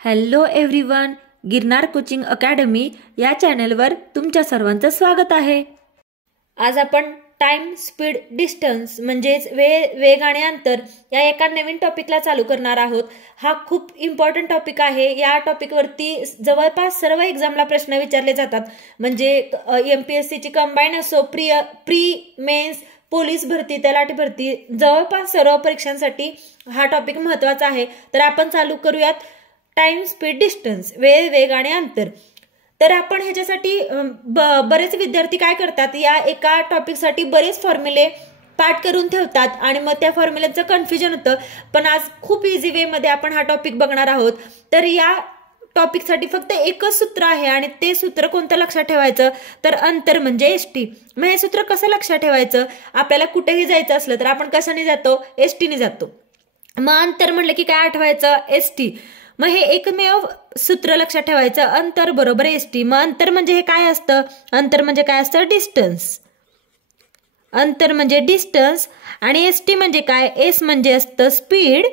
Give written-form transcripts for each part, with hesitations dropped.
Hello everyone, Girnar coaching academy या चॅनलवर तुमच्या सर्वांचं स्वागत आहे. आज आपण टाइम, स्पीड, डिस्टन्स म्हणजेच वेग आणि अंतर या एका नवीन टॉपिकला चालू करणार आहोत. हा खूप इम्पॉर्टंट टॉपिक आहे. या टॉपिकवरती जवळपास सर्व एक्झामला प्रश्न विचारले जातात. म्हणजे MPSCची कंबाईन असो, प्री मेन्स, पोलीस भरती, तलाठी भरती, जवळपास सर्व परीक्षांसाठी हा टॉपिक महत्वाचा आहे. तर आपण चालू करूयात टाइम, स्पीड, डिस्टन्स, वेग आणि अंतर. तर आपण ह्याच्यासाठी बरेच विद्यार्थी काय करतात, या एका टॉपिकसाठी बरेच फॉर्म्युले पाठ करून ठेवतात आणि मग त्या फॉर्म्युलेचं कन्फ्युजन होतं. पण आज खूप इझी वे मध्ये आपण हा टॉपिक बघणार आहोत. तर या टॉपिकसाठी फक्त एकच सूत्र आहे आणि ते सूत्र कोणतं लक्षात ठेवायचं, तर अंतर म्हणजे ST. मग हे सूत्र कसं लक्षात ठेवायचं? आपल्याला कुठेही जायचं असलं तर आपण कशाने जातो? ST ने जातो. मग अंतर म्हणलं की काय आठवायचं? ST. मग हे एकमेव सूत्र लक्षात ठेवायचं, अंतर बरोबर ST. मग अंतर म्हणजे हे काय असतं? अंतर म्हणजे काय असतं? डिस्टन्स. अंतर म्हणजे डिस्टन्स आणि ST म्हणजे काय? S म्हणजे असतं स्पीड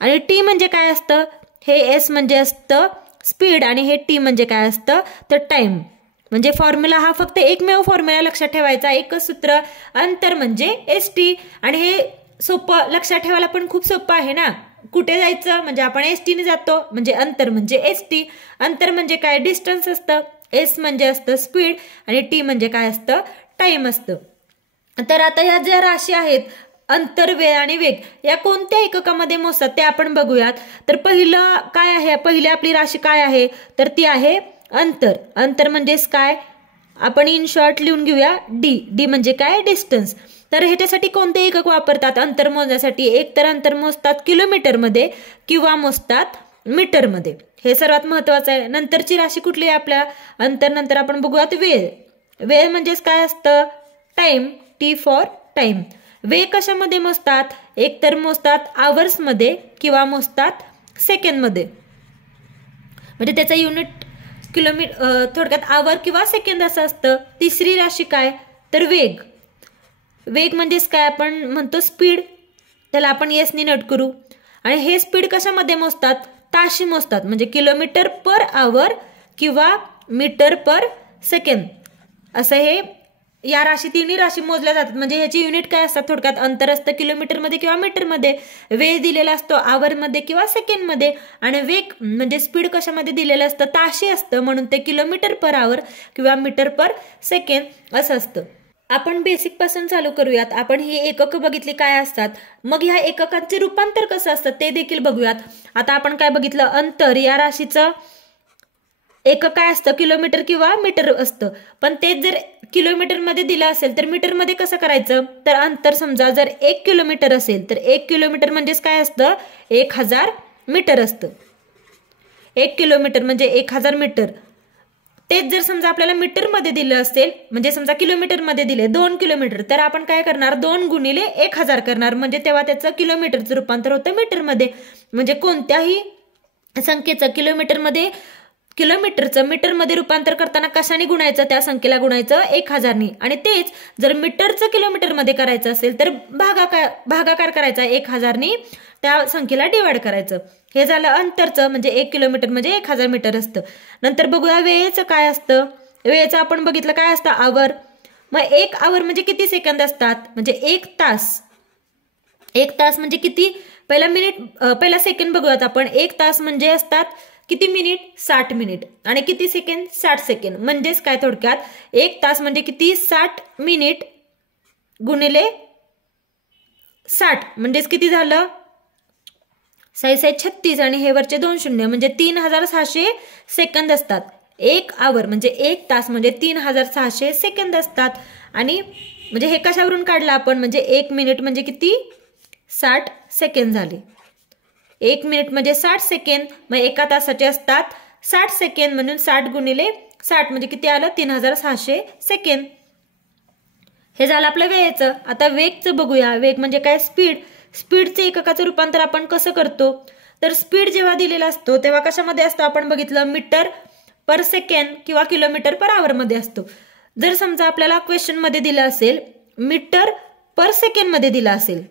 आणि T म्हणजे काय असतं? हे S म्हणजे असतं स्पीड आणि हे T म्हणजे काय असतं? तर टाइम. म्हणजे फॉर्म्युला हा फक्त एकमेव फॉर्म्युला लक्षात ठेवायचा, एकच सूत्र, अंतर म्हणजे ST. आणि हे सोपं लक्षात ठेवायला पण खूप सोपं आहे ना. कुठे जायचं म्हणजे आपण ST ने जातो, म्हणजे अंतर म्हणजे ST. अंतर म्हणजे काय? डिस्टन्स असतं. S म्हणजे असतं स्पीड आणि T म्हणजे काय असतं? टाइम असतं. तर आता ह्या ज्या राशी आहेत, अंतर, वेळ आणि वेग, या कोणत्या एककामध्ये मोजतात ते आपण बघूयात. तर पहिलं काय आहे? पहिली आपली राशी काय आहे? तर ती आहे अंतर. अंतर म्हणजेच काय? आपण इन शॉर्ट लिहून घेऊया D म्हणजे काय? डिस्टन्स. तर ह्याच्यासाठी कोणते एकक वापरतात अंतर मोजण्यासाठी? एक तर अंतर मोजतात किलोमीटरमध्ये किंवा मोजतात मीटरमध्ये. हे सर्वात महत्वाचं आहे. नंतरची राशी कुठली आहे आपल्या अंतर नंतर आपण बघूयात वेळ. वेळ म्हणजेच काय असतं? टाइम. T for time. वेळ कशामध्ये मोजतात? एक तर मोजतात आवर्समध्ये किंवा मोजतात सेकंडमध्ये. म्हणजे त्याचं युनिट किलोमीटर, थोडक्यात आवर किंवा सेकंद असं असतं. तिसरी राशी काय? तर वेग. वेग म्हणजेच काय? आपण म्हणतो स्पीड, त्याला आपण S ने नोट करू. आणि हे स्पीड कशामध्ये मोजतात? ताशी मोजतात. म्हणजे किलोमीटर पर आवर किंवा मीटर पर सेकंड असं हे या राशी, तिन्ही राशी मोजल्या जातात. म्हणजे ह्याची युनिट काय असतात? थोडक्यात अंतर असतं किलोमीटरमध्ये किंवा मीटरमध्ये, वेळ दिलेला असतो आवरमध्ये किंवा सेकंडमध्ये, आणि वेग म्हणजे स्पीड कशामध्ये दिलेलं असतं? ताशी असतं, म्हणून ते किलोमीटर पर आवर किंवा मीटर पर सेकंड असं असतं. आपण बेसिक पासून चालू करूयात. आपण ही एकक बघितली काय असतात, मग ह्या एककांचे रूपांतर कसं असतं ते देखील बघूयात. आता आपण काय बघितलं? अंतर या राशीचं एकक काय असतं? किलोमीटर किंवा मीटर असतं. पण तेच जर किलोमीटरमध्ये दिलं असेल तर मीटरमध्ये कसं करायचं? तर अंतर समजा जर 1 किलोमीटर असेल तर 1 किलोमीटर म्हणजेच काय असतं? 1000 मीटर असतं. 1 किलोमीटर म्हणजे 1000 मीटर. तेच जर समजा आपल्याला मीटरमध्ये दिलं असेल, म्हणजे समजा किलोमीटरमध्ये दिले 2 किलोमीटर, तर आपण काय करणार? 2 गुणिले 1000 करणार, म्हणजे तेव्हा त्याचं किलोमीटरचं रूपांतर होतं मीटरमध्ये. म्हणजे कोणत्याही संख्येचं किलोमीटरचं मीटरमध्ये रूपांतर करताना कशाने गुणायचं? त्या संख्येला गुणायचं 1000 ने. आणि तेच जर मीटरचं किलोमीटरमध्ये करायचं असेल तर भागाकार करायचा 1000 ने, त्या संख्येला डिवाइड करायचं. हे झालं अंतरचं, म्हणजे 1 किलोमीटर म्हणजे 1000 मीटर असतं. नंतर बघूया वेळेचं काय असतं. वेळेचं आपण बघितलं काय असतं? आवर. मग 1 आवर म्हणजे किती सेकंद असतात? म्हणजे 1 तास. 1 तास म्हणजे किती? पहिला सेकंड बघूयात आपण. 1 तास म्हणजे असतात किती मिनिट? 60 मिनिट. आणि किती सेकंड? 60 सेकंड. म्हणजेच काय थोडक्यात 1 तास म्हणजे किती? 60 मिनिट गुणिले 60 म्हणजेच किती झालं? 36 आणि हे वरचे 2 शून्य म्हणजे 3600 सेकंद असतात. 1 आवर म्हणजे 1 तास म्हणजे 3600 सेकंद असतात. आणि म्हणजे हे कशावरून काढलं आपण? म्हणजे 1 मिनिट म्हणजे किती? 60 सेकंद झाले. 1 मिनिट म्हणजे 60 सेकंद. मग एका तासाचे असतात 60 सेकंद, म्हणून 60 गुणिले 60 म्हणजे किती आलं? 3600 सेकंद. हे झालं आपलं वेळेचं. आता वेगचं बघूया. वेग म्हणजे काय? स्पीड. स्पीडचे एककाचं रूपांतर आपण कसं करतो? तर स्पीड जेव्हा दिलेला असतो तेव्हा कशामध्ये असतो? आपण बघितलं मीटर पर सेकंड किंवा किलोमीटर पर आवर मध्ये असतो. जर समजा आपल्याला क्वेश्चन मध्ये दिलं असेल मीटर पर सेकंड मध्ये दिलं असेल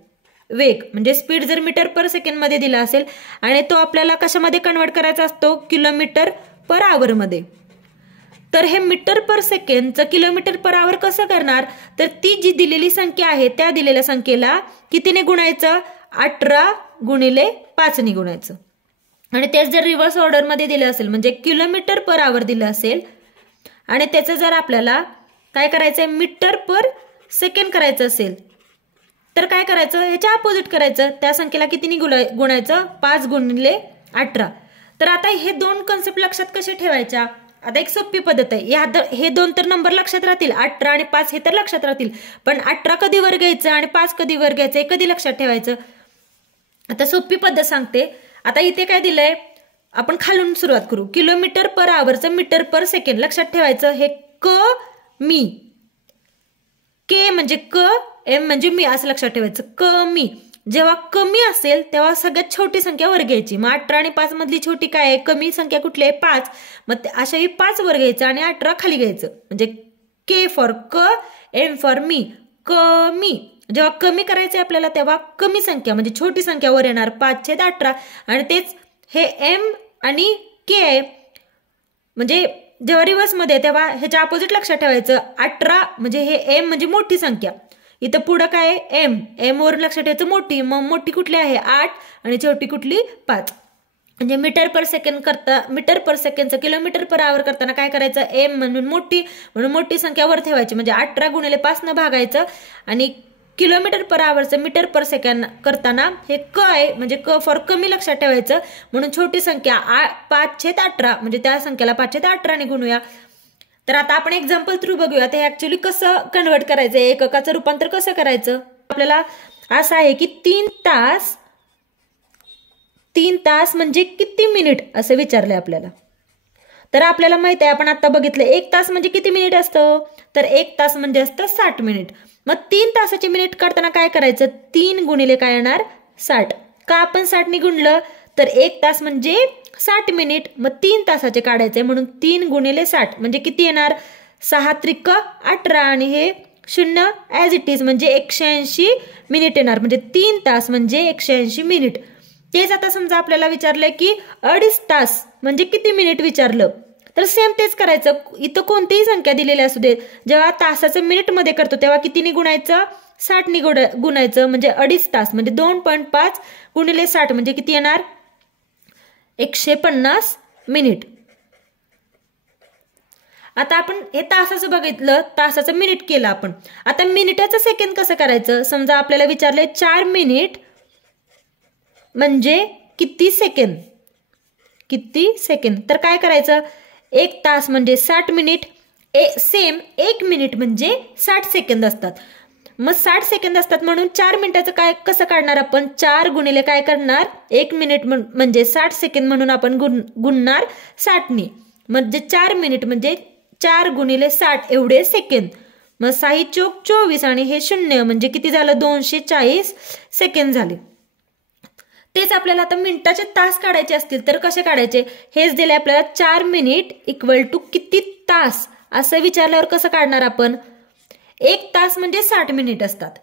वेग म्हणजे स्पीड जर मीटर पर सेकंड मध्ये दिला असेल आणि तो आपल्याला कशामध्ये कन्वर्ट करायचा असतो, किलोमीटर पर आवर मध्ये. तर हे मीटर पर सेकंडचं किलोमीटर पर आवर कसं करणार, तर ती जी दिलेली संख्या आहे त्या दिलेल्या संख्येला कितीने गुणायचं, 18 गुणिले 5 ने गुणायचं. आणि तेच जर रिव्हर्स ऑर्डर मध्ये दिलं असेल म्हणजे किलोमीटर पर आवर दिलं असेल आणि त्याचं जर आपल्याला काय करायचंय, मीटर पर सेकंड करायचं असेल तर काय करायचं, ह्याच्या अपोजिट करायचं. त्या संख्येला कितीने गुणायचं, 5 गुणिले 18. तर आता हे दोन कन्सेप्ट लक्षात कसे ठेवायच्या, आता एक सोपी पद्धत आहे. हे दोन तर नंबर लक्षात राहतील, 18 आणि 5 हे तर लक्षात राहतील, पण 18 कधी वर घ्यायचं आणि 5 कधी वर घ्यायचं हे कधी लक्षात ठेवायचं. आता सोपी पद्धत सांगते. आता इथे काय दिलंय, आपण खालून सुरुवात करू. किलोमीटर पर आवरचं मीटर पर सेकंड लक्षात ठेवायचं. हे क मी, के म्हणजे क, एम म्हणजे मी असं लक्षात ठेवायचं. कमी, जेव्हा कमी असेल तेव्हा सगळ्यात छोटी संख्या वर घ्यायची. मग 18 आणि 5 मधली छोटी काय आहे, कमी संख्या कुठली आहे, 5. मग अशाही 5 वर घ्यायचं आणि 18 खाली घ्यायचं. म्हणजे के फॉर क, एम फॉर मी, कमी. जेव्हा कमी करायचंय आपल्याला तेव्हा कमी संख्या म्हणजे छोटी संख्या वर येणार, 5/18. आणि तेच हे एम आणि के आहे म्हणजे जेव्हा रिव्हर्स मध्ये तेव्हा ह्याच्या अपोजिट लक्षात ठेवायचं. 18 म्हणजे हे एम म्हणजे मोठी संख्या, इथं पुढं काय एम, एम वर लक्षात ठेवायचं मोठी. मग मोठी कुठली आहे 8 आणि छोटी कुठली 5. म्हणजे मीटर पर सेकंड करता, मीटर पर सेकंडचं किलोमीटर पर आवर करताना काय करायचं, एम म्हणून मोठी संख्या वर ठेवायची. म्हणजे 18 गुणिले 5 न भागायचं. आणि किलोमीटर पर आवरचं मीटर पर सेकंड करताना हे क आहे म्हणजे क फॉर कमी लक्षात ठेवायचं. म्हणून छोटी संख्या 5/18 म्हणजे त्या संख्याला 5/18 ने गुणूया. तर आता आपण एक्झाम्पल थ्रू बघूया ते ऍक्च्युअली कसं कन्वर्ट करायचं, एककाचं रूपांतर कसं करायचं. आपल्याला असं आहे की 3 तास म्हणजे किती मिनिट असं विचारलंय आपल्याला. तर आपल्याला माहित आहे, आपण आता बघितलं 1 तास म्हणजे किती मिनिट असतं, तर 1 तास म्हणजे असतं 60 मिनिट. मग 3 तासाचे मिनिट काढताना काय करायचं, 3 गुणिले काय येणार 60. का आपण 60 ने गुणलं, तर 1 तास म्हणजे 60 मिनिट, मग 3 तासाचे काढायचे म्हणून 3 गुणिले 60 म्हणजे किती येणार, 6 त्रिक 18 आणि हे 0 ॲज इट इज म्हणजे 180 मिनिट येणार. म्हणजे 3 तास म्हणजे 180 मिनिट. तेच आता समजा आपल्याला विचारलंय की 2.5 तास म्हणजे किती मिनिट विचारलं, तर सेम तेच करायचं. इथं कोणतीही संख्या दिलेली असू दे, जेव्हा तासाचं मिनिट मध्ये करतो तेव्हा कितीने गुणायचं, 60 ने गुणायचं. म्हणजे 2.5 तास म्हणजे 2.5 गुणिले 60 म्हणजे किती येणार, 150 मिनिट. आता आपण हे तासाचं बघितलं, तासाचं मिनिट केलं आपण. आता मिनिटाचं सेकंड कसं करायचं, समजा आपल्याला विचारलंय 4 मिनिट म्हणजे किती सेकंड, तर काय करायचं, 1 तास म्हणजे 60 मिनिट, सेम 1 मिनिट म्हणजे 60 सेकंद असतात. मग 60 सेकंद असतात म्हणून 4 मिनिटाचं काय कसं काढणार आपण, 4 गुणिले काय करणार 1 मिनिट म्हणजे 60 सेकंद म्हणून आपण गुणणार 60 ने. म्हणजे 4 मिनिट म्हणजे 4 गुणिले 60 एवढे सेकंद. मग 6 चोक 24 आणि हे 0 म्हणजे किती झालं, 240 सेकंद झाले. तेच आपल्याला आता मिनिटाचे तास काढायचे असतील तर कसे काढायचे, हेच दिले आपल्याला 4 मिनिट इक्वल टू किती तास असं विचारल्यावर कसं काढणार आपण. 1 तास म्हणजे 60 मिनिट असतात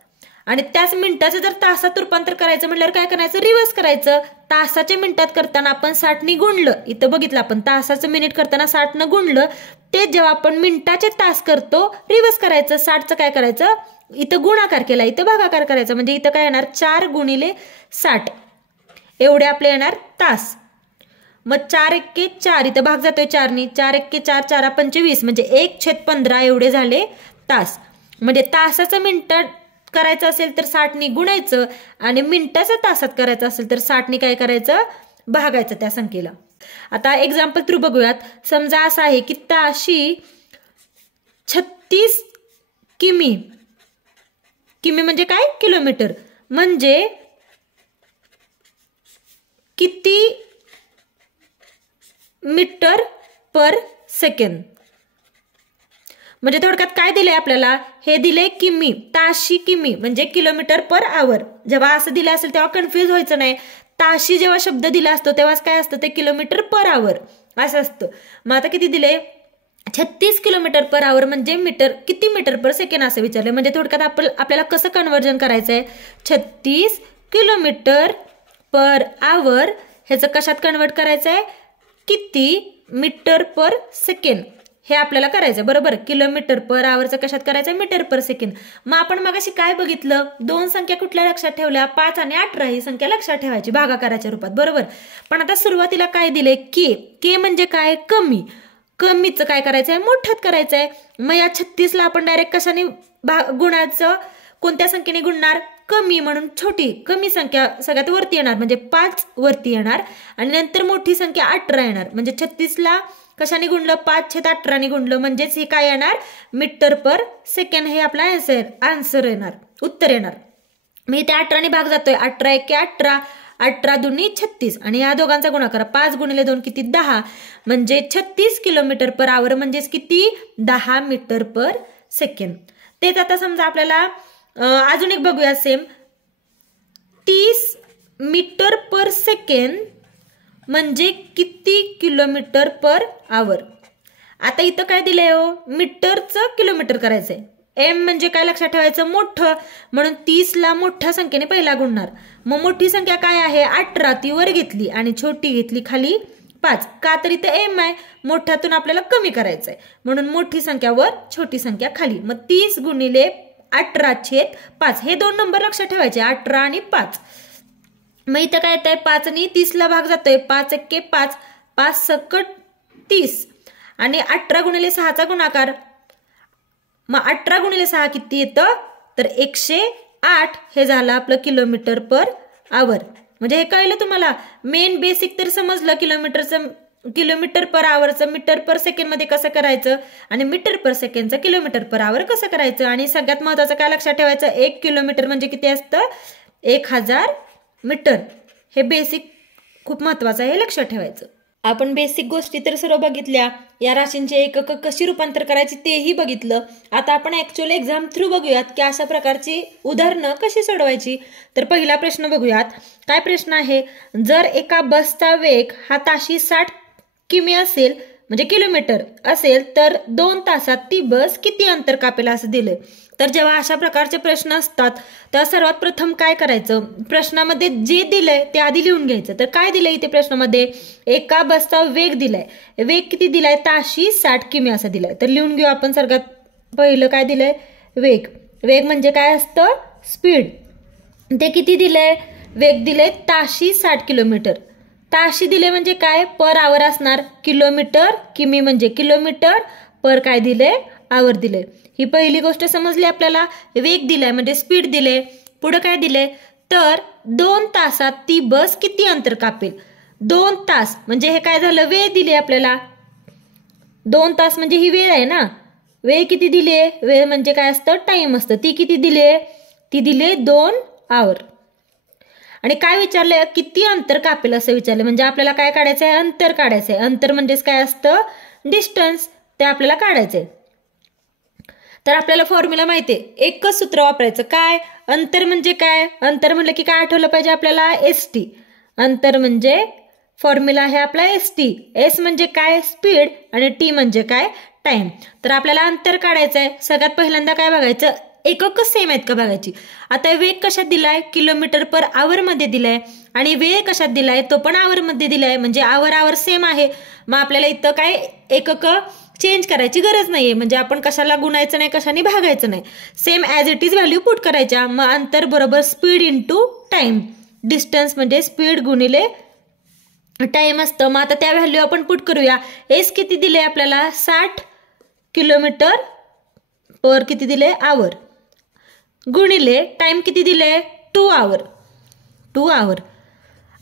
आणि त्याच मिनिटाचं जर तासात रूपांतर करायचं म्हटल्यावर काय करायचं, रिव्हर्स करायचं. तासाच्या मिनिटात करताना आपण 60 ने गुणलं, इथं बघितलं आपण तासाचं मिनिट करताना 60 न गुणलं, ते जेव्हा आपण मिनिटाचे तास करतो रिव्हर्स करायचं. 60चं काय करायचं, इथं गुणाकार केला, इथं भागाकार करायचा. म्हणजे इथं काय येणार 4 गुणिले 60 एवढे आपले येणार तास. मग 4 एक्के 4 इथं भाग जातोय 4 ने, 4 एक्के 4 4 25 म्हणजे 1/15 एवढे झाले तास. म्हणजे तासाचं मिनिटात करायचं असेल तर 60 ने गुणायचं आणि मिनिटाचं तासात करायचं असेल तर 60 ने काय करायचं, भागायचं त्या संख्येला. आता एक्झाम्पल थ्रू बघूयात. समजा असं आहे की ताशी 36 किमी, किमी म्हणजे काय किलोमीटर, म्हणजे किती मीटर पर सेकंड. म्हणजे थोडक्यात काय दिलंय आपल्याला, हे दिले किमी, ताशी किमी म्हणजे किलोमीटर पर आवर. जेव्हा असं दिलं असेल तेव्हा कन्फ्युज व्हायचं नाही. ताशी जेव्हा शब्द दिला असतो तेव्हाच काय असतं, ते किलोमीटर पर आवर असं असतं. मग आता किती दिले, 36 किलोमीटर पर आवर म्हणजे मीटर, किती मीटर पर सेकंड असं विचारलं. म्हणजे थोडक्यात आपल्याला कसं कन्व्हर्जन करायचंय, 36 किलोमीटर पर आवर ह्याचं कशात कन्वर्ट करायचं आहे, किती मीटर पर सेकंड हे आपल्याला करायचं बरोबर. किलोमीटर पर आवरचं कशात करायचं, मीटर पर सेकंड. मग आपण मगाशी काय बघितलं, दोन संख्या कुठल्या लक्षात ठेवल्या, 5 आणि 18 ही संख्या लक्षात ठेवायची भागाकाराच्या रूपात बरोबर. पण आता सुरुवातीला काय दिले, के म्हणजे काय, कमी. कमीचं काय करायचंय, मोठ्यात करायचंय. मग या 36ला आपण डायरेक्ट कशाने गुणाचं, कोणत्या संख्येने गुणणार, कमी म्हणून छोटी कमी संख्या सगळ्यात वरती येणार म्हणजे 5 वरती येणार आणि नंतर मोठी संख्या 18 येणार. म्हणजे 36ला कशाने गुणलं, 5/18 ने गुणलं म्हणजेच हे काय येणार, मीटर पर सेकंड हे आपला आन्सर येणार, उत्तर येणार. मी ते 18 ने भाग जातोय, 18 एके 18, 18 दुनी 36 आणि या दोघांचा गुणाकार 5 गुणिले 2 किती 10 म्हणजे 36 किलोमीटर पर आवर म्हणजेच किती 10 मीटर पर सेकंड. तेच आता समजा आपल्याला अजून एक बघूया सेम, 30 मीटर पर सेकंड म्हणजे किती किलोमीटर पर आवर. आता इथं काय दिलंय हो, मीटरचं किलोमीटर करायचंय. एम म्हणजे काय लक्षात ठेवायचं, मोठं, म्हणून 30ला मोठ्या संख्येने पहिला गुणणार. मग मोठी संख्या काय आहे 18 ती वर घेतली आणि छोटी घेतली खाली 5. का तर इथे एम आहे, मोठ्यातून आपल्याला कमी करायचंय म्हणून मोठी संख्या वर छोटी संख्या खाली. मग 30 गुणिले 18/5 हे दोन नंबर लक्षात ठेवायचे 18 आणि 5. मग इथं काय येत आहे 5 आणि 30ला भाग जातोय, 5 एके 5, 5 सकट 30 आणि 18 गुणिले 6चा गुणाकार. मग 18 गुणिले 6 किती येतं तर 108 हे झालं आपलं किलोमीटर पर आवर. म्हणजे हे कळलं तुम्हाला, मेन बेसिक तर समजलं किलोमीटर पर आवरचं मीटर पर सेकंड मध्ये कसं करायचं आणि मीटर पर सेकंडचं किलोमीटर पर आवर कसं करायचं. आणि सगळ्यात महत्वाचं काय लक्षात ठेवायचं, 1 किलोमीटर म्हणजे किती असतं 1000 मीटर. हे बेसिक खूप महत्वाचं आहे, हे लक्षात ठेवायचं. आपण बेसिक गोष्टी तर सर्व बघितल्या, या राशींचे एकक कशी रूपांतर करायची तेही बघितलं. आता आपण ऍक्च्युअल एक्झाम थ्रू बघूयात की अशा प्रकारची उदाहरणं कशी सोडवायची. तर पहिला प्रश्न बघूयात. काय प्रश्न आहे, जर एका बसचा वेग हा ताशी 60 किमी असेल म्हणजे किलोमीटर असेल तर 2 तासात ती बस किती अंतर कापेल असं दिलंय. तर जेव्हा अशा प्रकारचे प्रश्न असतात तेव्हा सर्वात प्रथम काय करायचं, प्रश्नामध्ये जे दिलंय ते आधी लिहून घ्यायचं. तर काय दिलंय इथे प्रश्नामध्ये, एका बसचा वेग दिलाय, वेग किती दिलाय ताशी 60 किमी असं दिलाय. तर लिहून घेऊ आपण. सर्वात पहिलं काय दिलंय, वेग. वेग म्हणजे काय असतं, स्पीड. ते किती दिलंय, वेग दिलंय ताशी 60 किलोमीटर. ताशी दिले म्हणजे काय, पर आवर असणार. किलोमीटर, किमी म्हणजे किलोमीटर, पर काय दिले, आवर दिले. ही पहिली गोष्ट समजली आपल्याला. वेग दिलाय म्हणजे स्पीड दिले. पुढे काय दिले, तर 2 तासात ती बस किती अंतर कापेल. 2 तास म्हणजे हे काय झालं, वेळ दिली आपल्याला. 2 तास म्हणजे ही वेळ आहे ना, वेळ किती दिली, वेळ म्हणजे काय असतं, टाइम असतं. ती किती दिली, ती दिली 2 आवर. आणि काय विचारलंय, किती अंतर कापेल असं विचारलं. म्हणजे आपल्याला काय काढायचंय, अंतर काढायचंय. अंतर म्हणजेच काय असतं, डिस्टन्स, ते आपल्याला काढायचंय. तर आपल्याला फॉर्म्युला माहितीये, एकच सूत्र वापरायचं. काय, अंतर म्हणजे काय, अंतर म्हणलं की काय आठवलं पाहिजे आपल्याला, एसटी. अंतर म्हणजे फॉर्म्युला आहे आपला एसटी. एस म्हणजे काय, स्पीड, आणि टी म्हणजे काय, टाइम. तर आपल्याला अंतर काढायचंय. सगळ्यात पहिल्यांदा काय बघायचं, एकक सेम आहेत का बघायची. आता वेग कशात दिलाय, किलोमीटर पर आवर मध्ये दिलाय आणि वेळ कशात दिलाय, तो पण आवर मध्ये दिलाय. म्हणजे आवर सेम आहे. मग आपल्याला इथं काय एकक चेंज करायची गरज नाहीये. म्हणजे आपण कशाला गुणायचं नाही, कशाने भागायचं नाही, same as it is value put करायच्या. मग अंतर बरोबर स्पीड इंटू टाइम. डिस्टन्स म्हणजे स्पीड गुणिले टाइम असतं. मग आता त्या व्हॅल्यू आपण पुट करूया. एस किती दिले आपल्याला, 60 किलोमीटर पर किती दिले, आवर, गुणिले टाइम किती दिले, 2 आवर. 2 आवर.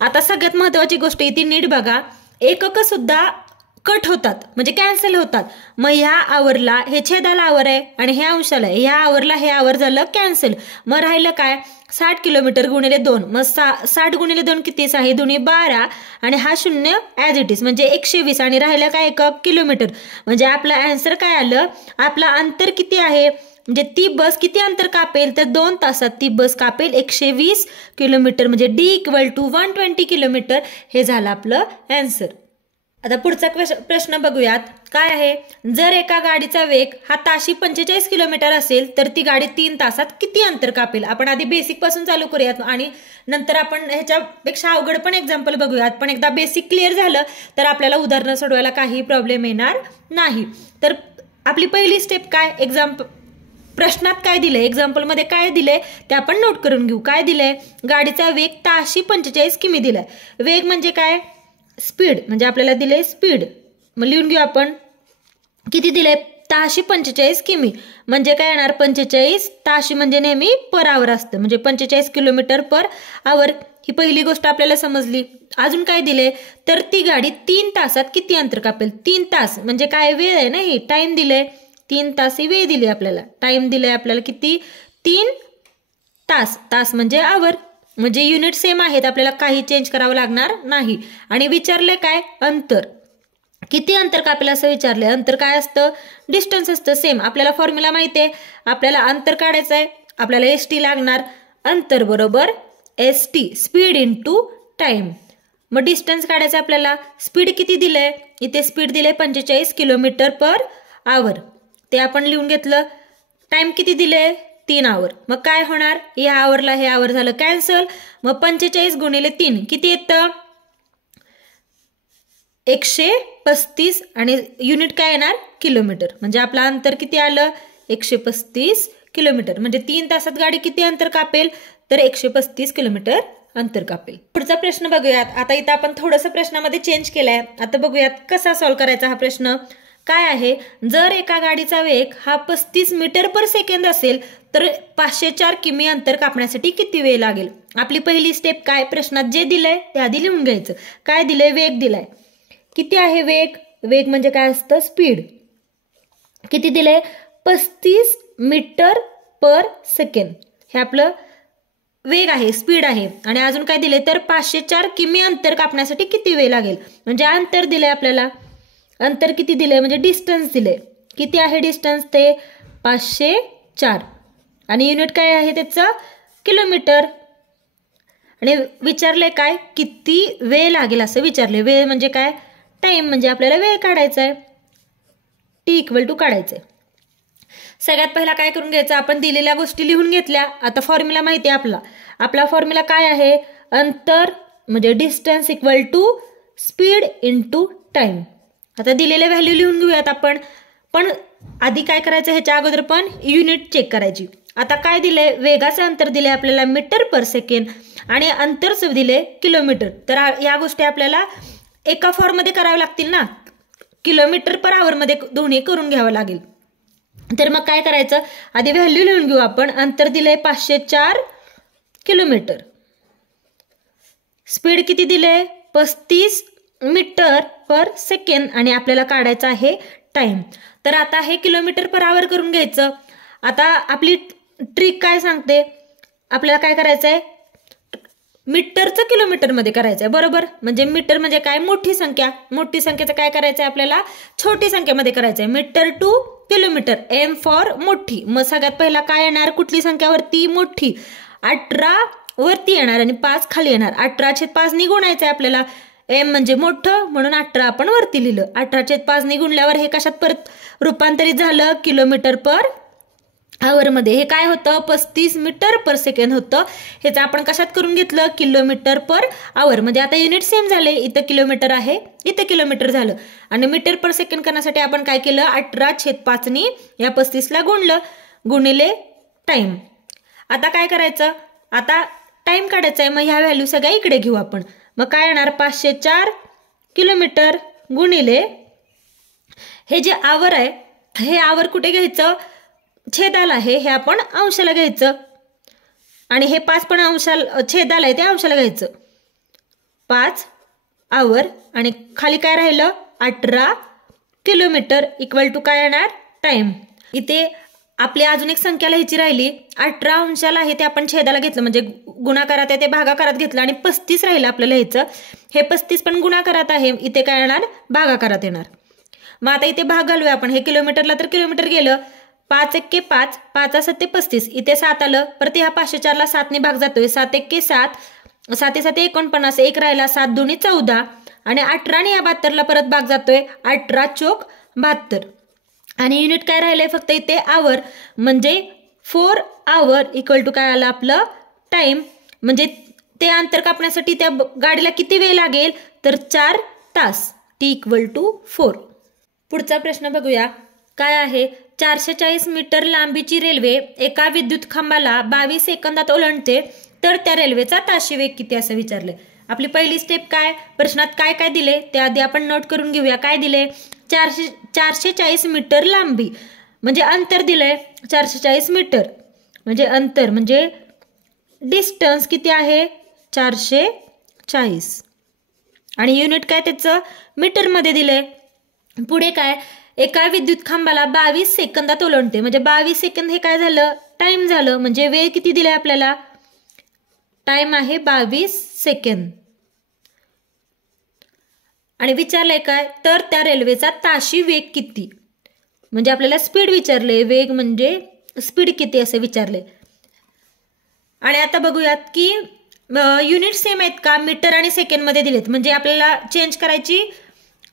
आता सगळ्यात महत्वाची गोष्ट इथे नीट बघा, एकक सुद्धा कट होतात म्हणजे कॅन्सल होतात. मग ह्या आवरला हे छेदाला आवर आहे आणि हे अंशाला आहे, ह्या आवरला हे आवर झालं कॅन्सल. मग राहिलं काय, 60 किलोमीटर गुणिले 2. मग 60 गुणिले 2 किती, 6 दुनी 12 आणि हा 0 ऍज इट इज म्हणजे 120 आणि राहिलं काय, एकक किलोमीटर. म्हणजे आपला आन्सर काय आलं, आपला अंतर किती आहे, म्हणजे ती बस किती अंतर कापेल, तर 2 तासात ती बस कापेल 120 किलोमीटर. म्हणजे D = 120 किलोमीटर हे झालं आपलं आन्सर. आता पुढचा प्रश्न बघूयात. काय आहे, जर एका गाडीचा वेग हा ताशी 45 किलोमीटर असेल तर ती गाडी 3 तासात किती अंतर कापेल? आपण आधी बेसिक पासून चालू करूयात आणि नंतर आपण ह्याच्यापेक्षा अवघड पण एक्झाम्पल बघूयात. पण एकदा बेसिक क्लिअर झालं तर आपल्याला उदाहरणं सोडवायला काही प्रॉब्लेम येणार नाही. तर आपली पहिली स्टेप काय, प्रश्नात काय दिलंय, एक्झाम्पलमध्ये काय दिलंय ते आपण नोट करून घेऊ. काय दिलंय, गाडीचा वेग ताशी 45 किमी दिलाय. वेग म्हणजे काय, स्पीड, म्हणजे आपल्याला दिले स्पीड. मग लिहून घेऊ आपण, किती दिले, ताशी 45 किमी. म्हणजे काय येणार, 45 ताशी म्हणजे नेहमी पर आवर असतं, म्हणजे 45 किलोमीटर पर आवर. ही पहिली गोष्ट आपल्याला समजली. अजून काय दिले, तर ती गाडी 3 तासात किती अंतर कापेल. 3 तास म्हणजे काय, वेळ आहे ना, ही टाइम दिले. 3 तास ही वेळ दिली आपल्याला, टाइम दिले आपल्याला किती, 3 तास. तास म्हणजे आवर, म्हणजे युनिट सेम आहेत, आपल्याला काही चेंज करावं लागणार नाही. आणि विचारले काय, अंतर, किती अंतर कापेल असं विचारले. अंतर काय असतं, डिस्टन्स असतं सेम. आपल्याला फॉर्म्युला माहिती आहे, आपल्याला अंतर काढायचं आहे, आपल्याला ST लागणार. अंतर बरोबर ST, स्पीड इंटू टाइम. मग डिस्टन्स काढायचं आपल्याला. स्पीड किती दिलंय, इथे स्पीड दिले 45 किलोमीटर पर आवर, ते आपण लिहून घेतलं. टाइम किती दिले, 3 आवर. मग काय होणार, या आवरला हे आवर झालं कॅन्सल. मग 45 गुणिले 3 किती येतं, 135. आणि युनिट काय येणार, किलोमीटर. म्हणजे आपलं अंतर किती आलं, 135 किलोमीटर. म्हणजे 3 तासात गाडी किती अंतर कापेल, तर 135 किलोमीटर अंतर कापेल. पुढचा प्रश्न बघूयात. आता इथं आपण थोडंसं प्रश्नामध्ये चेंज केलाय. आता बघूयात कसा सॉल्व्ह करायचा हा प्रश्न. काय आहे, जर एका गाडीचा वेग हा 35 मीटर पर सेकंद असेल तर 504 किमी अंतर कापण्यासाठी किती वेळ लागेल. आपली पहिली स्टेप काय, प्रश्नात जे दिलंय ते आधी लिहून घ्यायचं. काय दिलंय, वेग दिलाय. किती आहे वेग, वेग म्हणजे काय असतं, स्पीड. किती दिलंय, 35 मीटर पर सेकंद, हे आपलं वेग आहे, स्पीड आहे. आणि अजून काय दिले, तर 504 किमी अंतर कापण्यासाठी किती वेळ लागेल. म्हणजे अंतर दिलंय आपल्याला. अंतर किती दिलंय, म्हणजे डिस्टन्स दिले. किती आहे डिस्टन्स, ते 504. आणि युनिट काय आहे त्याचं, किलोमीटर. आणि विचारले काय, किती वेळ लागेल असं विचारले. वेळ म्हणजे काय, टाइम, म्हणजे आपल्याला वेळ काढायचा आहे, T= काढायचंय. सगळ्यात पहिला काय करून घ्यायचं, आपण दिलेल्या गोष्टी लिहून घेतल्या. आता फॉर्म्युला माहिती आहे आपला फॉर्म्युला काय आहे, अंतर म्हणजे डिस्टन्स = स्पीड इंटू टाइम. आता दिलेल्या व्हॅल्यू लिहून घेऊयात आपण. पण आधी काय करायचं, ह्याच्या अगोदर पण युनिट चेक करायची. आता काय दिले, वेगाचं अंतर दिले आपल्याला मीटर पर सेकंड आणि अंतर दिले किलोमीटर. तर या गोष्टी आपल्याला एका फॉर्ममध्ये कराव्या लागतील ना, किलोमीटर पर आवर मध्ये दोन्ही करून घ्यावं लागेल. तर मग काय करायचं, आधी व्हॅल्यू लिहून घेऊ आपण. अंतर दिलंय 504 किलोमीटर. स्पीड किती दिले, 35 मीटर पर सेकंड. आणि आपल्याला काढायचं आहे टाइम. तर आता हे किलोमीटर पर आवर करून घ्यायचं. आता आपली ट्रिक काय सांगते, आपल्याला काय करायचंय, मीटरचं किलोमीटरमध्ये करायचंय, बरोबर. म्हणजे मीटर म्हणजे काय, मोठी संख्या. मोठी संख्येचं काय करायचंय आपल्याला, छोटी संख्येमध्ये करायचंय. Metre to kilometre, M for मोठी. मग सगळ्यात पहिला काय येणार, कुठली संख्या वरती, मोठी. 18 वरती येणार आणि 5 खाली येणार. 18/5 गुणायचंय आपल्याला. M म्हणजे मोठं म्हणून 18 आपण वरती लिहिलं. 18/5 गुणल्यावर हे कशात परत रूपांतरित झालं, किलोमीटर पर आवर मध्ये. हे काय होतं, 35 मीटर पर सेकंड होतं. ह्याचं आपण कशात करून घेतलं, किलोमीटर पर आवर. म्हणजे आता युनिट सेम झाले, इथं किलोमीटर आहे, इथं किलोमीटर झालं. आणि मीटर पर सेकंड करण्यासाठी आपण काय केलं, 18/5 या 35ला गुणलं, गुणिले टाइम. आता काय करायचं, आता टाइम काढायचा आहे. मग ह्या व्हॅल्यू सगळ्या इकडे घेऊ आपण. मग काय येणार, 504 किलोमीटर गुणिले हे जे आवर आहे, हे आवर कुठे घ्यायचं, छेदाला आहे, हे आपण अंशाला घ्यायचं. आणि हे 5 पण अंशाला, छेदाला आहे ते अंशाला घ्यायचं. 5 आवर आणि खाली काय राहिलं, 18 किलोमीटर = काय येणार, टाइम. इथे आपली अजून एक संख्या लिहायची राहिली, 18 अंशाला आहे ते आपण छेदाला घेतलं, म्हणजे गुणाकारात आहे ते भागाकारात घेतलं. आणि 35 राहिलं आपल्याला लिहायचं. हे 35 पण गुणाकारात आहे, इथे काय येणार, भागाकारात येणार. मग आता इथे भाग घालूया आपण. हे किलोमीटरला तर किलोमीटर गेलं, 5 × 5, 5 × 7 = 35. इथे 7 आलं, परत ह्या 504 ला 7 ने भाग जातोय. 7 × 7, 7 × 7 = 49. 1 राहिला, 7 × 2 = 14 आणि 18 आणि या 72ला परत भाग जातोय, 18 चोक 72. आणि युनिट काय राहिलंय फक्त इथे आवर, म्हणजे 4 आवर इक्वल टू काय आलं आपलं टाइम. म्हणजे ते अंतर कापण्यासाठी त्या गाडीला किती वेळ लागेल तर 4 तास. T equal to 4. पुढचा प्रश्न बघूया काय आहे. 440 मीटर लांबीची रेल्वे एका विद्युत खांबाला 22 सेकंदात ओलांडते तर त्या रेल्वेचा ताशी वेग किती असं विचारले. आपली पहिली स्टेप काय, प्रश्नात काय काय दिले ते आधी आपण नोट करून घेऊया. काय दिले, 440 मीटर लांबी म्हणजे अंतर दिलंय 440 मीटर, म्हणजे अंतर म्हणजे डिस्टन्स किती आहे 440, आणि युनिट काय त्याचं मीटरमध्ये दिलंय. पुढे काय, एका विद्युत खांबाला 22 सेकंदात ओलांडते, म्हणजे 22 सेकंद हे काय झालं टाइम झालं, म्हणजे वेळ किती दिलाय आपल्याला, टाइम आहे 22 सेकंद. आणि विचारलंय काय तर त्या रेल्वेचा ताशी वेग किती, म्हणजे आपल्याला स्पीड विचारले, वेग म्हणजे स्पीड किती असे विचारले. आणि आता बघूयात की युनिट सेम आहेत का, मीटर आणि सेकंड मध्ये दिलेत, म्हणजे आपल्याला चेंज करायची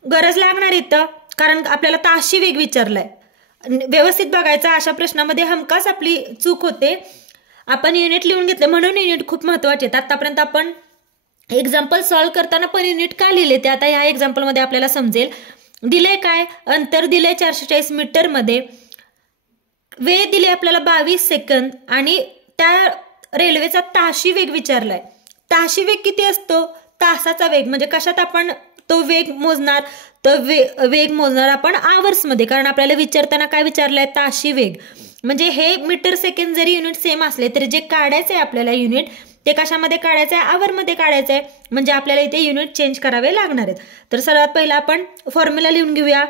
गरज लागणार इथं, कारण आपल्याला ताशी वेग विचारलाय. व्यवस्थित बघायचं, अशा प्रश्नामध्ये हमखास आपली चूक होते. आपण युनिट लिहून घेतले म्हणून युनिट खूप महत्वाचे आहेत. आतापर्यंत आपण एक्झाम्पल सॉल्व्ह करताना पण युनिट का लिहिले ते आता ह्या एक्झाम्पल मध्ये आपल्याला समजेल. दिले काय, अंतर दिले 440 मीटर मध्ये, वेळ दिले आपल्याला 22 सेकंद, आणि त्या रेल्वेचा ताशी वेग विचारलाय. ताशी वेग किती असतो, तासाचा वेग, म्हणजे कशात आपण तो वेग मोजणार, तर वेग मोजणार आपण आवर्स मध्ये, कारण आपल्याला विचारताना काय विचारलंय ताशी वेग. म्हणजे हे मीटर सेकंड जरी युनिट सेम असले तरी जे काढायचंय आपल्याला युनिट ते कशामध्ये काढायचंय, आवर मध्ये काढायचंय, म्हणजे आपल्याला इथे युनिट चेंज करावे लागणार आहेत. तर सर्वात पहिला आपण फॉर्म्युला लिहून घेऊया.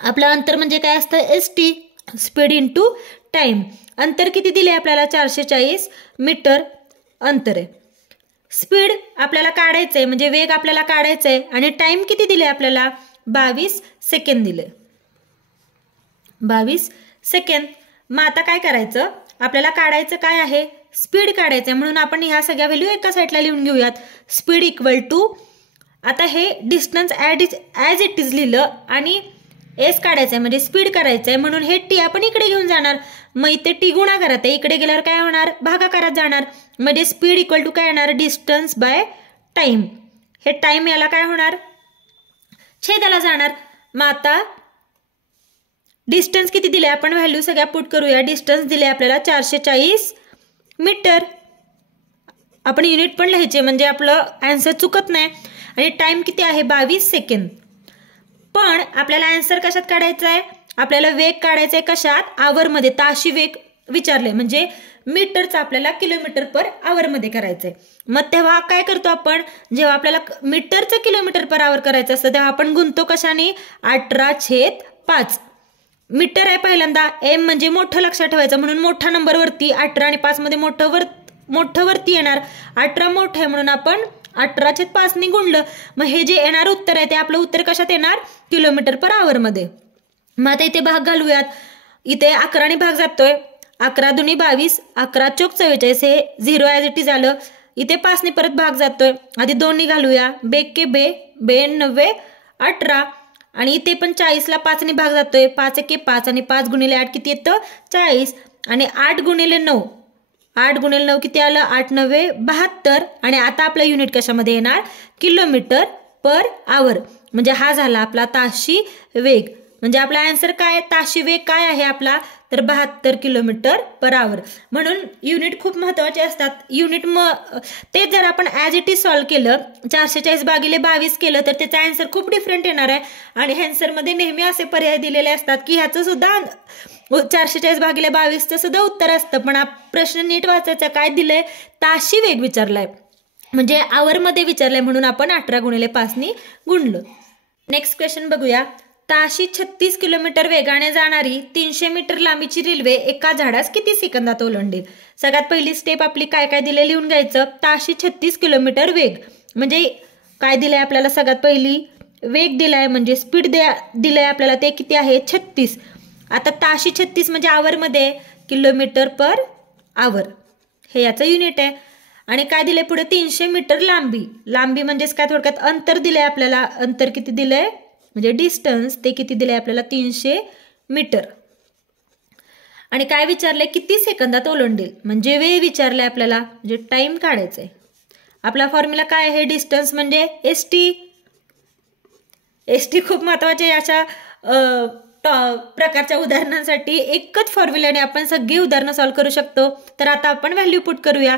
आपलं अंतर म्हणजे काय असतं ST, स्पीड इंटू टाइम. अंतर किती दिले आपल्याला 440 मीटर अंतर आहे. स्पीड आपल्याला काढायचंय म्हणजे वेग आपल्याला काढायचंय, आणि टाइम किती दिले आपल्याला 22 सेकंद दिले, 22 सेकंद. मग आता काय करायचं, आपल्याला काढायचं काय आहे स्पीड काढायचंय, म्हणून आपण ह्या सगळ्या व्हॅल्यू एका साईडला लिहून घेऊयात. स्पीड इक्वल टू, आता हे डिस्टन्स ॲज इट इज लिहिलं आणि एस काढायचंय म्हणजे स्पीड करायचंय, म्हणून हे टी आपण इकडे घेऊन जाणार. मग इथे टी गुणाकारात आहे, इकडे गेल्यावर काय होणार भागाकारात जाणार, म्हणजे स्पीड इक्वल टू काय येणार डिस्टन्स बाय टाइम. हे टाइम याला काय होणार छेदाला जाणार. मग आता डिस्टन्स किती दिले आपण व्हॅल्यू सगळ्या पुट करूया. डिस्टन्स दिले आपल्याला 440 मीटर, आपण युनिट पण लिहायचे म्हणजे आपलं आन्सर चुकत नाही. आणि टाइम किती आहे 22 सेकंद. पण आपल्याला आन्सर कशात काढायचा आहे, आपल्याला वेग काढायचा आहे कशात, आवर मध्ये. ताशी वेग विचारले म्हणजे मीटरचा आपल्याला किलोमीटर पर आवर मध्ये करायचंय. मग तेव्हा काय करतो आपण, जेव्हा आपल्याला मीटरचं किलोमीटर पर आवर करायचं असतं तेव्हा आपण गुणतो कशाने 18/5. मीटर आहे पहिल्यांदा, एम म्हणजे मोठं लक्षात ठेवायचं, म्हणून मोठा नंबर वरती 18 आणि 5 मध्ये मोठं वरती येणार. 18 मोठं आहे म्हणून आपण 18/5 ने गुणलं. मग हे जे येणार उत्तर आहे ते आपलं उत्तर कशात येणार किलोमीटर पर आवर मध्ये. मग आता इथे भाग घालूयात. इथे 11 ने भाग जातोय, 11 दुनी 22, 11 चोक 44, हे 0 ॲज इट इज आलं. इथे 5 ने परत भाग जातोय, आधी 2 ने घालूया, बेके बे, 92, 18, आणि इथे पण 40ला 5 ने भाग जातोय, 5 एके 5 आणि 5 गुणिले 8 किती येतं 40, आणि 8 गुणिले 9, 8 गुणिले 9 किती आलं 8 9 72. आणि आता आपलं युनिट कशामध्ये येणार किलोमीटर पर आवर, म्हणजे हा झाला आपला ताशी वेग. म्हणजे आपला आन्सर काय, ताशी वेग काय आहे आपला तर 72 किलोमीटर पर आवर. म्हणून युनिट खूप महत्वाचे असतात. युनिट ते जर आपण ॲज इट इज सॉल्व्ह केलं 440/22 केलं तर त्याचा आन्सर खूप डिफरंट येणार आहे. आणि आन्सर मध्ये नेहमी असे पर्याय दिलेले असतात की ह्याचं सुद्धा 440/22चं सुद्धा उत्तर असतं, पण प्रश्न नीट वाचायचा. काय दिलंय ताशी वेग विचारलाय म्हणजे आवर मध्ये विचारलंय, म्हणून आपण 18 गुणिले 5 ने गुणलं. नेक्स्ट क्वेश्चन बघूया. ताशी 36 किलोमीटर वेगाने जाणारी 300 मीटर लांबीची रेल्वे एका झाडास किती सेकंदात ओलांडेल. सगळ्यात पहिली स्टेप आपली काय काय दिले लिहून घ्यायचं. ताशी 36 किलोमीटर वेग म्हणजे काय दिलंय आपल्याला, सगळ्यात पहिली वेग दिलाय म्हणजे स्पीड दिलंय आपल्याला, ते किती आहे 36. आता ताशी 36 म्हणजे आवर मध्ये किलोमीटर पर आवर, हे याचं युनिट आहे. आणि काय दिले पुढे 300 मीटर लांबी. लांबी म्हणजेच काय थोडक्यात अंतर दिलंय आपल्याला. अंतर किती दिलंय म्हणजे डिस्टन्स ते किती दिलंय आपल्याला 300 मीटर. आणि काय विचारलंय किती सेकंदात ओलांडेल म्हणजे वेळ विचारलाय आपल्याला म्हणजे टाइम काढायचंय. आपला फॉर्म्युला काय आहे डिस्टन्स म्हणजे एसटी. एसटी खूप महत्वाचे अशा प्रकारच्या उदाहरणांसाठी एकच फॉर्म्युल्याने आपण सगळी उदाहरणं सॉल्व्ह करू शकतो. तर आता आपण व्हॅल्यू पुट करूया.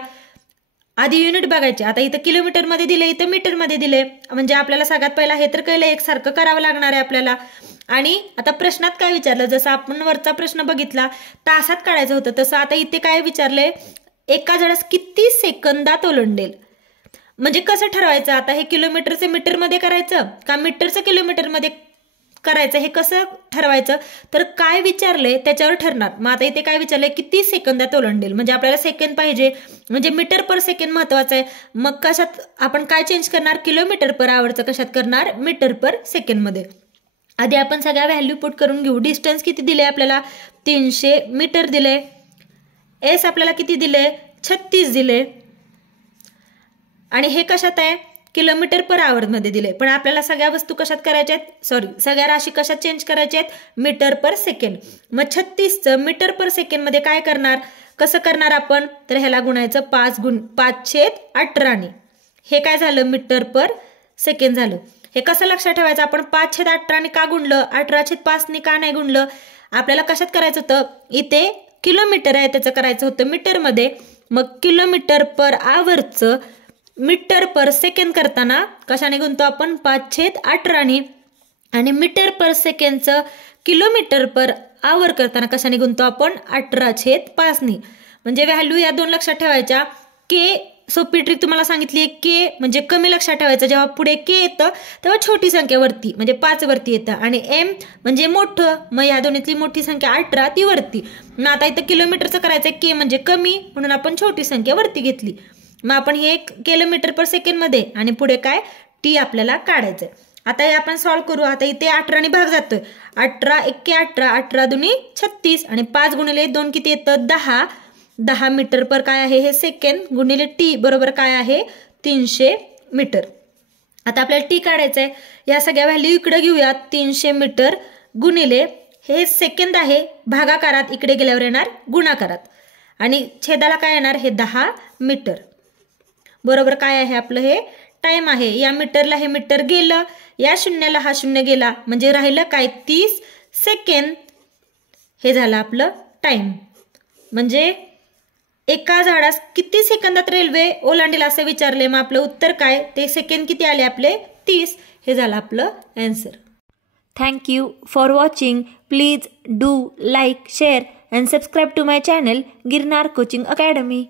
आधी युनिट बघायचे. आता इथं किलोमीटरमध्ये दिले इथं मीटरमध्ये दिले म्हणजे आपल्याला सगळ्यात पहिला हे तर कळलं एकसारखं करावं लागणार आहे आपल्याला. आणि आता प्रश्नात काय विचारलं जसं आपण वरचा प्रश्न बघितला तासात काढायचं होतं तसं आता इथे काय विचारलंय एका झाडास किती सेकंदात ओलांडेल. म्हणजे कसं ठरवायचं आता हे किलोमीटरचं मीटरमध्ये करायचं का मीटरचं किलोमीटरमध्ये करायचं हे कसं ठरवायचं तर काय विचारलंय त्याच्यावर ठरणार. मग आता इथे काय विचारलंय किती सेकंदात ओलांडेल म्हणजे आपल्याला सेकंद पाहिजे म्हणजे मीटर पर सेकंद महत्वाचं आहे. मग कशात आपण काय चेंज करणार किलोमीटर पर आवरचं कशात करणार मीटर पर सेकंदमध्ये. आधी आपण सगळ्या व्हॅल्यू पुट करून घेऊ. डिस्टन्स किती दिले आपल्याला 300 मीटर दिले. एस आपल्याला किती दिले 36 दिले. आणि हे कशात आहे किलोमीटर पर आवर मध्ये दिले. पण आपल्याला सगळ्या वस्तू कशात करायच्या आहेत सगळ्या राशी कशात चेंज करायच्या आहेत मीटर पर सेकंड. मग 36चं मीटर पर सेकंड मध्ये काय करणार कसं करणार आपण तर ह्याला गुणायचं 5/18 हे काय झालं मीटर पर सेकंड झालं. हे कसं लक्षात ठेवायचं आपण 5/18 का गुणलं 18/5 का नाही गुणलं. आपल्याला कशात करायचं होतं इथे किलोमीटर आहे त्याचं करायचं होतं मीटरमध्ये. मग किलोमीटर पर आवरचं मीटर पर सेकंड करताना कशाने गुणतो आपण 5/18 आणि मीटर पर सेकंडचं किलोमीटर पर आवर करताना कशाने गुणतो आपण 18/5. म्हणजे व्हॅल्यू या दोन लक्षात ठेवायच्या. के सोपी ट्रिक तुम्हाला सांगितली आहे के म्हणजे कमी लक्षात ठेवायचं जेव्हा पुढे के येतं तेव्हा छोटी संख्या वरती म्हणजे 5 वरती येतं आणि एम म्हणजे मोठं मग या दोन्हीतली मोठी संख्या 18 ती वरती. मग आता इथं किलोमीटरचं करायचं के म्हणजे कमी म्हणून आपण छोटी संख्या वरती घेतली. मग आपण हे किलोमीटर पर सेकंड मध्ये आणि पुढे काय टी आपल्याला काढायचंय. आता हे आपण सॉल्व्ह करू. आता इथे 18 भाग जातोय 18×1 18 36 आणि 5 गुणिले 2 किती येतं 10 मीटर पर काय आहे हे सेकंड गुणिले टी बरोबर काय आहे 300 मीटर. आता आपल्याला टी काढायचंय. या सगळ्या व्हॅल्यू इकडे घेऊयात 300 मीटर गुणिले हे सेकंद आहे भागाकारात इकडे गेल्यावर येणार गुणाकारात आणि छेदाला काय येणार हे 10 मीटर बरोबर काय आहे आपलं हे टाइम आहे. या मीटरला हे मीटर गेलं या शून्याला हा शून्य गेला म्हणजे राहिलं काय 30 सेकंद. हे झालं आपलं टाइम. म्हणजे एका झाडास किती सेकंदात रेल्वे ओलांडेल असं विचारले. मग आपलं उत्तर काय ते सेकंद किती आले आपले 30. हे झालं आपलं answer. Thank you for watching. Please do like share and subscribe to my channel Girnar coaching academy.